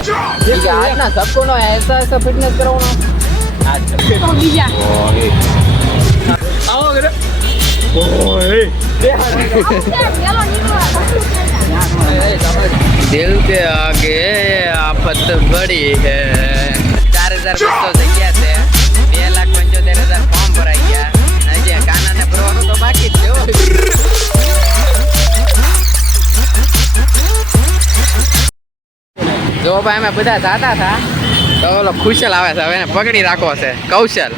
आज ना सबको ना ऐसा ऐसा फिटनेस कराओ ना आओ अगर ओए दिल के आगे आफत बड़ी है 4000 बच्चों जગ્યા છે 2,75,000 ફોર્મ ભરાઈ ગયા હજી કાનાને ભરવાનું તો બાકી જ છે જો ભાઈ અમે બધા જાતા હતા તો ઓલો ખુશલ આવે છે હવે એને પકડી રાખવો છે કૌશલ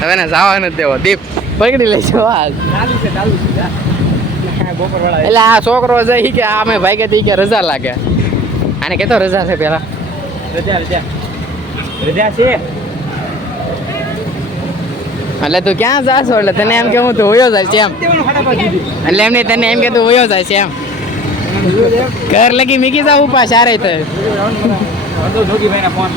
હવે એને જવા નથી દેવો દીપ પકડી લેજો એટલે આ છોકરો છે કે આ અમે ભાઈ કે કે રજા લાગે આને કેતો રજા છે પેલા રજા છે એટલે તું ક્યાં જાશો એટલે તને એમ કે હું તો હોયો જાય છે એમ એટલે એમને તને એમ કે તું હોયો જાય છે એમ ઘર લગી મીકી જાવ ઉપા સારે તો જોગીભાઈ ના ફોન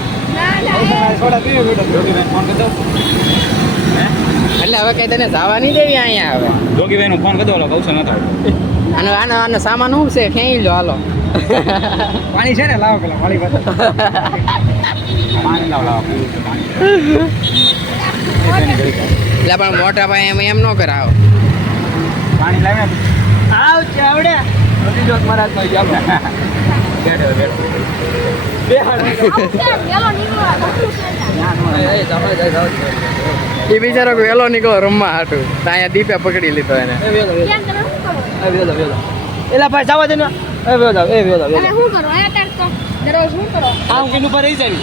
એટલે હવે કઈ તને જવા નહીં દેવી અહીંયા હવે જોગીભાઈ નો ફોન કરતો કૌશલ નતો અને આનો સામાન શું છે ખેંચી લો હાલો પાણી છે ને લાવો પેલા પાણી પાસે પાણી લાવો એટલે પણ મોટા ભાઈ એમ ન કરાવો પાણી લાવે આવ ચાવડે જોક મહારાજ નો જાવ એ બિચારો વેલો નીકળો રમવા હાટું અહીંયા દીપે પકડી લીધો એને એલા ભાઈ જવા દે ને આમ કે ઉપર રહી જાય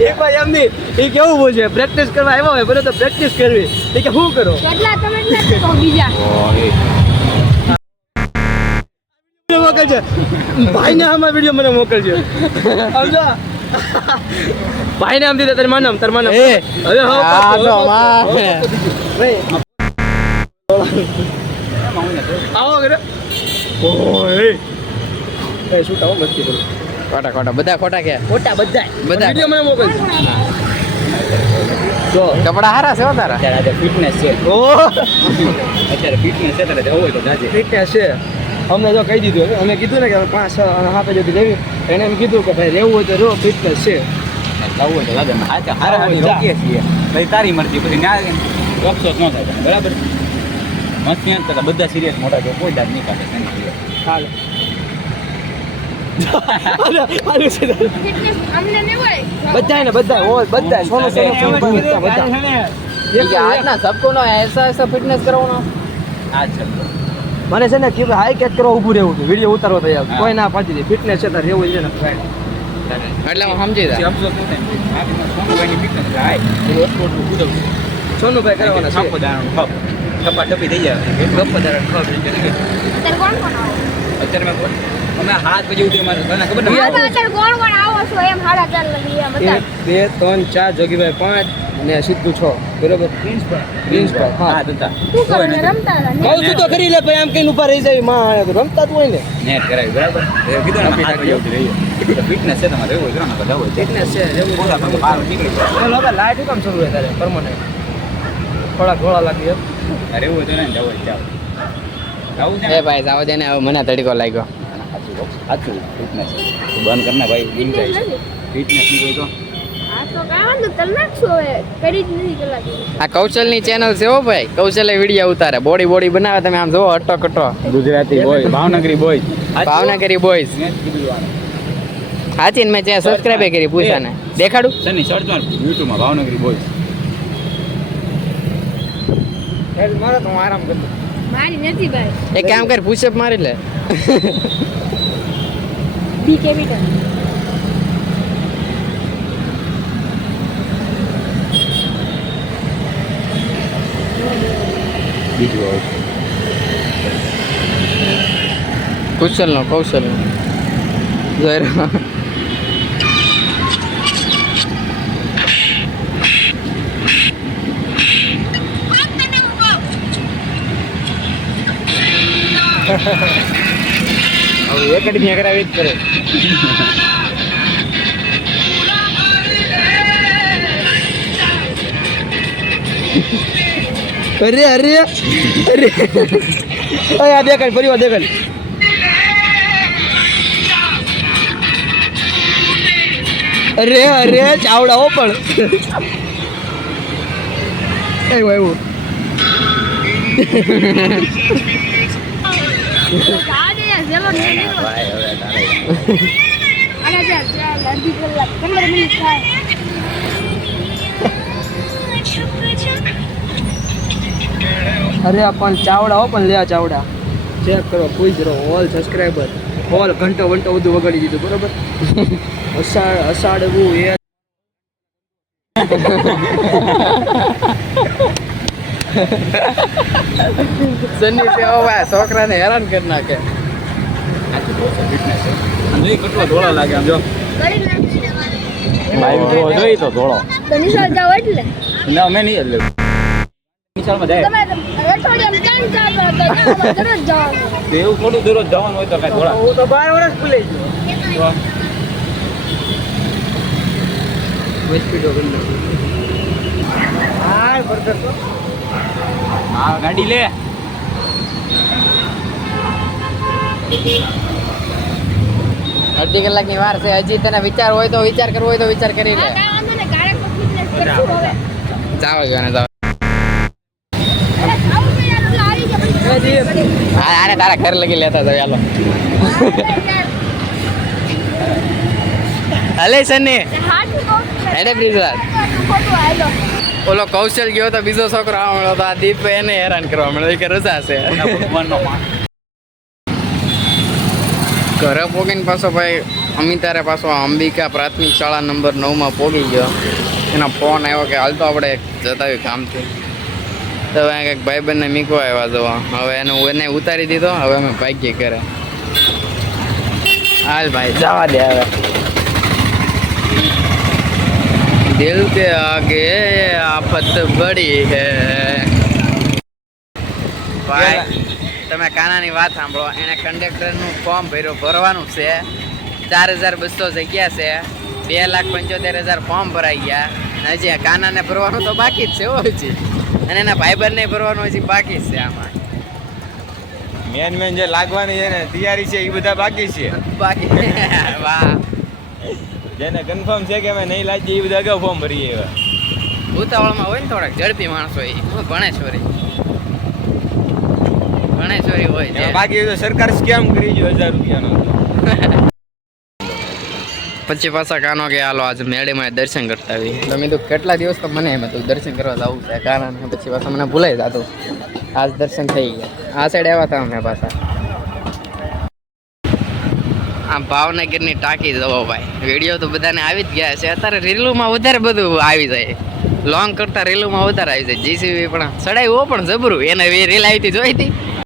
એક ભાઈ એમની એ કેવું બોલશે પ્રેક્ટિસ કરવા આવ્યો હોય બરાબર તો પ્રેક્ટિસ કરવી એ કે શું કરો મોકલજે ભાઈ ને આમાં વિડીયો મને મોકલજો સમજો ભાઈ ને આમ દીધા તાર માનમ હવે આવો કરે ઓય એ શું તાવ મસ્તી કરું ખોટા બધા ખોટા કે ખોટા બધા વિડીયો મને મોકલજો જો કપડા હારા છે હો તારા અત્યારે ફિટનેસ છે ઓ અત્યારે ફિટનેસ છે તારે હોય તો જાજે ફિટનેસ છે અમને જો કહી દીધું અમે કીધું ને કે 5-7 જેવી રહેવી એને એમ કીધું કે ભાઈ રહેવું હોય તો રહો ફિટનેસ છે આવું હોય તો લાગે હારા રોકીએ છીએ ભાઈ તારી મરજી પછી ન્યાય અફસોસ ન થાય બરાબર મસ્તી હતા બધા સિરિયસ મોટા જો કોઈ દાદ નહીં કાઢે હાલ બધા સોનો आज ना सबको ना ऐसा ऐसा फिटनेस कराओ ना आज મને છે ને કે હાઈ કેચ કરવા ઊભું રહેવું છે વિડીયો ઉતારવો તૈયાર કોઈ ના પાછી દે ફિટનેસ છે તાર રહેવું છે ને એટલે હું સમજી જાય સોનુભાઈ કરવાના છે કપા ટપી થઈ જાય ગપ્પા દારણ અત્યારે અમે 7 વાગે ઉતરી મારે તને ખબર નથી કોણ આવો છો એમ 4:30 લગી એમ 1 2 3 4 જોગીભાઈ 5 અને સીધું 6 બરોબર પ્રિન્સ પર હા દતા શું કરો ને રમતા હતા કહું છું તો કરી લે ભાઈ આમ કઈ ઉપર રહી જાય માં રમતા જ હોય ને નેટ કરાવી બરાબર કીધું ને 7 વાગે ઉતરી ફિટનેસ છે તમારે એવું હોય ને બધા હોય ફિટનેસ છે જેવું બોલા તમે બહાર નીકળી જાય લોકો લાઈટ કેમ શરૂ હોય તારે પરમાનન્ટ થોડા ઘોળા લાગી અરે એવું હોય તો ને જવું જાવ એ ભાઈ જાવ દે ને હવે મને તડકો લાગ્યો સાચું ફિટનેસ બંધ કરના ભાઈ બિલ જાય ફિટનેસ ની કોઈ તો આ તો કાવાનું તલનાક છો હવે કરી જ નથી કલાકી આ કૌશલની ચેનલ છે હો ભાઈ કૌશલે વિડીયો ઉતારે બોડી બનાવે તમે આમ જોવો અટો કટો Gujarati boy Bhavnagari boy Bhavnagari boys હાચીને મેં ત્યાં સબસ્ક્રાઇબ કરી પૂછાને દેખાડું સની સર્ચ માર YouTube માં ભાવનગરી બોય એ મારો તો આરામ કર મારી નથી ભાઈ એક કામ કર પુશઅપ મારી લે બી કેપિટલ બીજું કૌશલનો જરા હવે એકેડમી કરાવી જ કરે અરે અરે અરે આ દેખાડ ફરી વાર દેખાડ અરે અરે ચાવડા હો પણ આવ્યું આજે જેલો ને ભાઈ હવે તારે અને જ્યાં અડધી કલાક 15 મિનિટ થાય અરે આ પણ ચાવડા હો પણ લે આ ચાવડા ચેક કરો ખુશ રહો ઓલ સબસ્ક્રાઈબર ઓલ ઘંટો બધું વગાડી દીધું બરોબર અષાઢવું એ સની સેવા ભાઈ છોકરાને હેરાન કરી નાખે કેટલો ધોળા લાગે આમ જો કરી નાખી લાઈવ જોવો જોઈ તો ધોળો તો નિશાળ જાવ એટલે ના અમે નહીં એટલે નિશાળમાં જાય તમે અઠવાડિયામાં 3-4 વાર તો દરરોજ જવાનું તો એવું થોડું દરરોજ જવાનું હોય તો કાંઈ ધોળા હું તો 12 વર્ષ ભૂલી ગયો હા ગાડી લે અડધી કલાકની વાર છે હજી તને વિચાર હોય તો વિચાર કરવો હોય તો વિચાર કરી લે કાંઈ વાંધો નહીં ગાડે પર ફિટનેસ કરશું હવે જાવ ગયો ને જાવ અરે આવું તો યાર ઓલા આવી ગયા પછી હા આને તારા ઘર લગી લેતા જાવ ચાલો હલે સની હાથ કો હેડે બ્રિજરાજ ફોટો આયલો ઓલો કૌશલ ગયો તો બીજો છોકરો આવવા મળ્યો તો આ દીપ એને હેરાન કરવા મળ્યો કે રજા છે ઘરે પોગીને પાછો ભાઈ અમિતારે પાછો અંબિકા પ્રાથમિક શાળા નંબર 9 માં પોગી ગયો એનો ફોન આવ્યો કે હાલ તો આપણે જતા આવ્યું કામથી તો હવે કંઈક ભાઈબંધને મીકવા આવ્યા જોવા હવે એને ઉતારી દીધો હવે અમે ભાગીએ કરે હાલ ભાઈ જવા દે હવે દિલ के आगे आफत बड़ी है ભાઈ તમે કાનાની વાત સાંભળો એને કંડક્ટરનું ફોર્મ ભરવાનું છે 4200 જગ્યા છે 2,75,000 ફોર્મ ભરાઈ ગયા હજી કાનાને ભરવાનું તો બાકી જ છે હજી અને એના ભાઈબંધને ભરવાનું હજી બાકી જ છે આમાં મેન જે લાગવાની છે ને તૈયારી છે એ બધા બાકી છે બાકી વાહ જેને કન્ફર્મ છે કે અમે નહીં લાગીએ એ બધા અગાઉ ફોર્મ ભરીએ એવા ઉતાવળમાં હોય ને થોડાક ઝડપી માણસો એ ભણેશ્વરી હોય જે બાકી તો સરકાર સ્કેમ કરી જો 1000 રૂપિયાનો પછી પાછા કાનો કે હાલો આજ મેળીમાં દર્શન કરતા આવી તમે તો કેટલા દિવસ તો મને એમ હતું દર્શન કરવા જવું છે કારણ પછી પાછા મને ભૂલાઈ જતું આજ દર્શન થઈ ગયા આ સાઈડ આવ્યા હતા અમે પાછા આ ભાવનગરની ટાંકી જવો ભાઈ વિડીયો તો બધાને આવી જ ગયા છે અત્યારે રીલુમાં વધારે બધું આવી જાય લોંગ કરતા રીલુમાં વધારે આવી જાય જીસીબી પણ ચડાવ્યો પણ જબરું એને રીલ આવી હતી જોઈ હતી